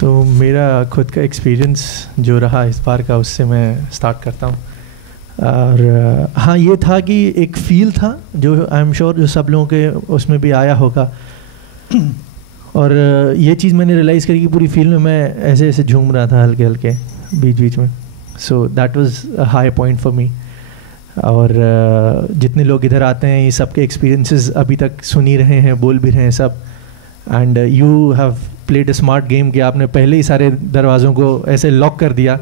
तो मेरा खुद का एक्सपीरियंस जो रहा इस बार का, उससे मैं स्टार्ट करता हूँ। और हाँ, ये था कि एक फील था जो आई एम श्योर जो सब लोगों के उसमें भी आया होगा। और ये चीज़ मैंने रियलाइज़ करी कि पूरी फील्ड में मैं ऐसे ऐसे झूम रहा था हल्के हल्के बीच बीच में। So that was a high point for me. और जितने लोग इधर आते हैं ये सबके एक्सपीरियंसेस अभी तक सुन ही रहे हैं, बोल भी रहे हैं सब। And you have played a smart game कि आपने पहले ही सारे दरवाज़ों को ऐसे लॉक कर दिया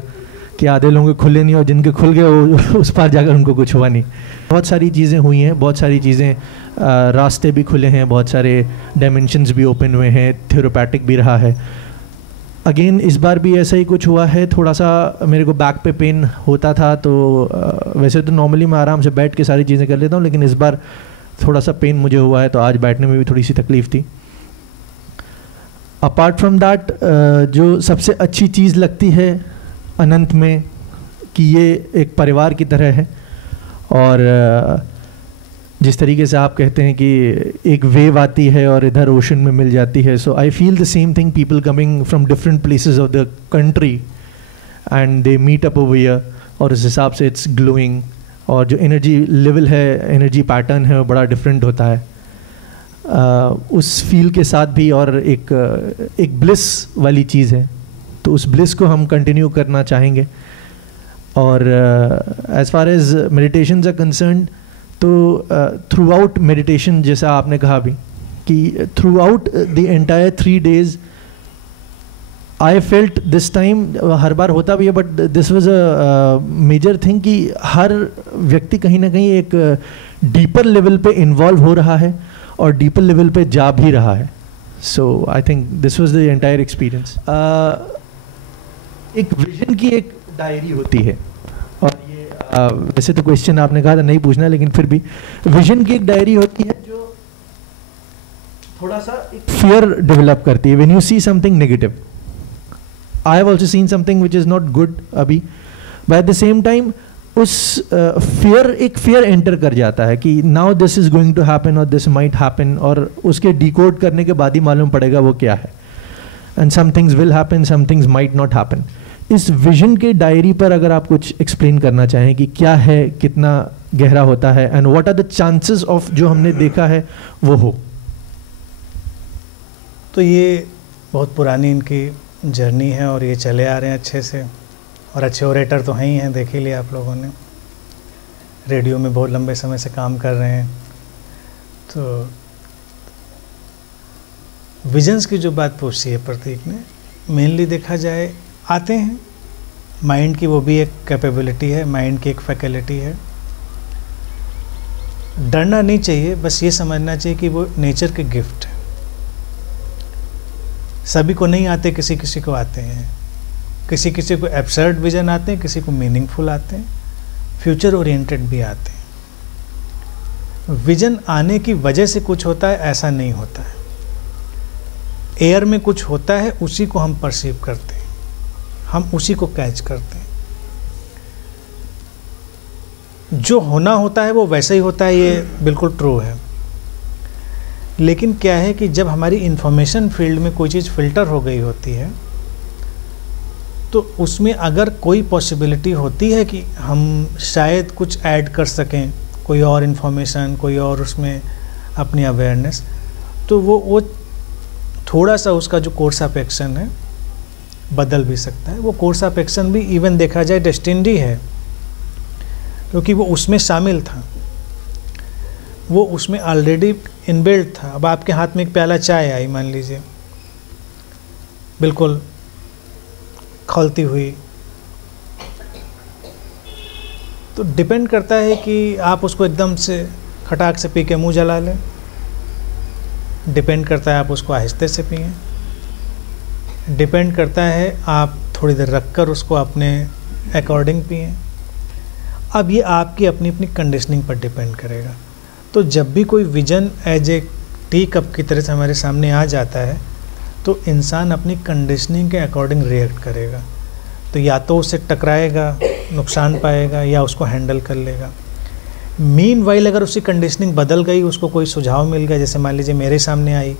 कि आधे लोगों के खुले नहीं और जिनके खुल गए वो उस पार जाकर उनको कुछ हुआ नहीं। बहुत सारी चीज़ें हुई हैं, बहुत सारी चीज़ें, रास्ते भी खुले हैं, बहुत सारे डायमेंशंस भी ओपन हुए हैं, थ्योरोपैटिक भी रहा है। अगेन इस बार भी ऐसा ही कुछ हुआ है। थोड़ा सा मेरे को बैक पे पेन होता था, तो वैसे तो नॉर्मली मैं आराम से बैठ के सारी चीज़ें कर लेता हूँ, लेकिन इस बार थोड़ा सा पेन मुझे हुआ है, तो आज बैठने में भी थोड़ी सी तकलीफ़ थी। अपार्ट फ्रॉम दैट, जो सबसे अच्छी चीज़ लगती है अनंत में कि ये एक परिवार की तरह है। और जिस तरीके से आप कहते हैं कि एक वेव आती है और इधर ओशन में मिल जाती है, so I feel the same thing, people coming from different places of the country and they meet up over here, और उस हिसाब से इट्स ग्लोइंग। और जो एनर्जी लेवल है, एनर्जी पैटर्न है, वो बड़ा डिफरेंट होता है उस फील के साथ भी। और एक ब्लिस वाली चीज़ है, तो उस ब्लिस को हम कंटिन्यू करना चाहेंगे। और as far as meditations are concerned, तो थ्रू आउट मेडिटेशन, जैसा आपने कहा भी कि throughout the entire 3 days I felt this time, हर बार होता भी है but this was a major thing कि हर व्यक्ति कहीं ना कहीं एक डीपर लेवल पे इन्वॉल्व हो रहा है और डीपर लेवल पे जा भी रहा है। So I think this was the entire experience. एक विजन की एक डायरी होती है, और ये वैसे तो क्वेश्चन आपने कहा था नहीं पूछना, लेकिन फिर भी विजन की एक डायरी होती है जो थोड़ा सा एक फियर डेवलप करती है। When you see something negative, I have also seen something which is not good अभी, but at the same time उस एक फियर एंटर कर जाता है कि now this is going to happen और दिस माइट हैपन, और उसके डिकोड करने के बाद ही मालूम पड़ेगा वो क्या है। And some things will happen, some things might not happen. इस विजन के डायरी पर अगर आप कुछ एक्सप्लेन करना चाहें कि क्या है, कितना गहरा होता है, and what are the chances of जो हमने देखा है वो हो। तो ये बहुत पुरानी इनकी जर्नी है और ये चले आ रहे हैं अच्छे से, और अच्छे ओरेटर तो हैं ही हैं, देख ही लिया आप लोगों ने। रेडियो में बहुत लंबे समय से काम कर रहे हैं। तो विजन्स की जो बात पूछी है प्रतीक ने, मेनली देखा जाए आते हैं माइंड की, वो भी एक कैपेबिलिटी है, माइंड की एक फैकल्टी है। डरना नहीं चाहिए, बस ये समझना चाहिए कि वो नेचर के गिफ्ट है। सभी को नहीं आते, किसी किसी को आते हैं, किसी किसी को एब्सर्ड विजन आते हैं, किसी को मीनिंगफुल आते हैं, फ्यूचर ओरिएंटेड भी आते हैं। विजन आने की वजह से कुछ होता है ऐसा नहीं होता है। एयर में कुछ होता है, उसी को हम परसीव करते हैं, हम उसी को कैच करते हैं। जो होना होता है वो वैसे ही होता है, ये बिल्कुल ट्रू है। लेकिन क्या है कि जब हमारी इंफॉर्मेशन फील्ड में कोई चीज़ फिल्टर हो गई होती है, तो उसमें अगर कोई पॉसिबिलिटी होती है कि हम शायद कुछ ऐड कर सकें, कोई और इन्फॉर्मेशन, कोई और उसमें अपनी अवेयरनेस, तो वो थोड़ा सा उसका जो कोर्स ऑफ एक्शन है बदल भी सकता है। वो कोर्स ऑफ एक्शन भी इवन देखा जाए डेस्टिन्ड ही है, क्योंकि वो उसमें शामिल था, वो उसमें ऑलरेडी इनबिल्ट था। अब आपके हाथ में एक प्याला चाय आई, मान लीजिए, बिल्कुल खौलती हुई, तो डिपेंड करता है कि आप उसको एकदम से खटाक से पी के मुँह जला लें, डिपेंड करता है आप उसको आहिस्ते से पिएं, डिपेंड करता है आप थोड़ी देर रखकर उसको अपने अकॉर्डिंग पिएं। अब ये आपकी अपनी अपनी कंडीशनिंग पर डिपेंड करेगा। तो जब भी कोई vision as a tea cup की तरह से हमारे सामने आ जाता है, तो इंसान अपनी कंडीशनिंग के अकॉर्डिंग रिएक्ट करेगा। तो या तो उससे टकराएगा, नुकसान पाएगा, या उसको हैंडल कर लेगा। मीनवाइल अगर उसकी कंडीशनिंग बदल गई, उसको कोई सुझाव मिल गया, जैसे मान लीजिए मेरे सामने आई,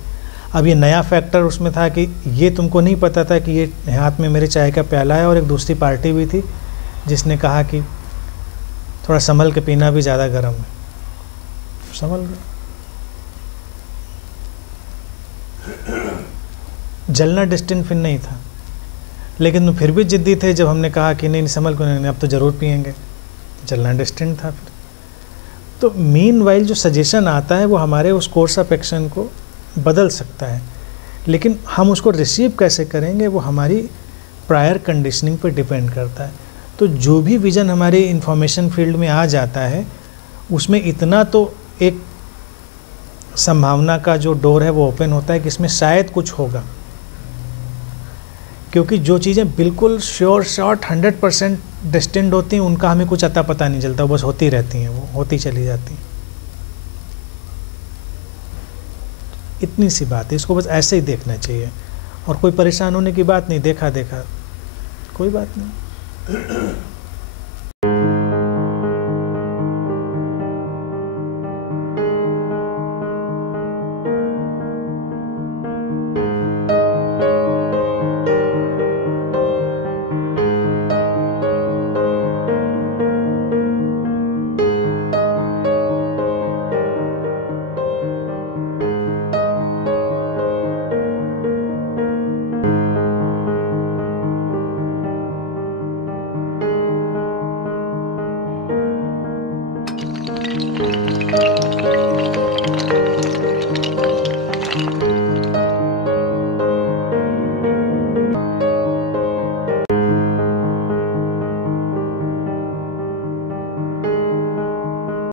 अब ये नया फैक्टर उसमें था कि ये तुमको नहीं पता था कि ये हाथ में मेरे चाय का प्याला है, और एक दूसरी पार्टी भी थी जिसने कहा कि थोड़ा संभल के पीना भी ज़्यादा गर्म है। संभल गए, जलना डेस्टिन फिर नहीं था, लेकिन फिर भी जिद्दी थे। जब हमने कहा कि नहीं संभल को नहीं, अब तो ज़रूर पियेंगे, जलना डेस्टिन था फिर। तो मीनवाइल जो सजेशन आता है वो हमारे उस कोर्स ऑफ एक्शन को बदल सकता है, लेकिन हम उसको रिसीव कैसे करेंगे वो हमारी प्रायर कंडीशनिंग पर डिपेंड करता है। तो जो भी विज़न हमारे इंफॉर्मेशन फील्ड में आ जाता है उसमें इतना तो एक संभावना का जो डोर है वो ओपन होता है कि इसमें शायद कुछ होगा, क्योंकि जो चीज़ें बिल्कुल श्योर शॉर्ट 100% डेस्टिन्ड होती हैं उनका हमें कुछ अता पता नहीं चलता, बस होती रहती हैं, वो होती चली जाती हैं। इतनी सी बात है, इसको बस ऐसे ही देखना चाहिए और कोई परेशान होने की बात नहीं। देखा देखा कोई बात नहीं।